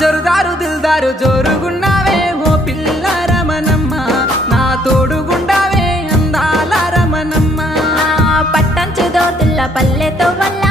జరుదారు దిల్దారు జోరుగున్నావే ఓ పిల్ల రమణమ్మ నా తోడుగుండావే అందాల రమణమ్మ పట్టంచుదో తుల్ల పల్లెతో వల్ల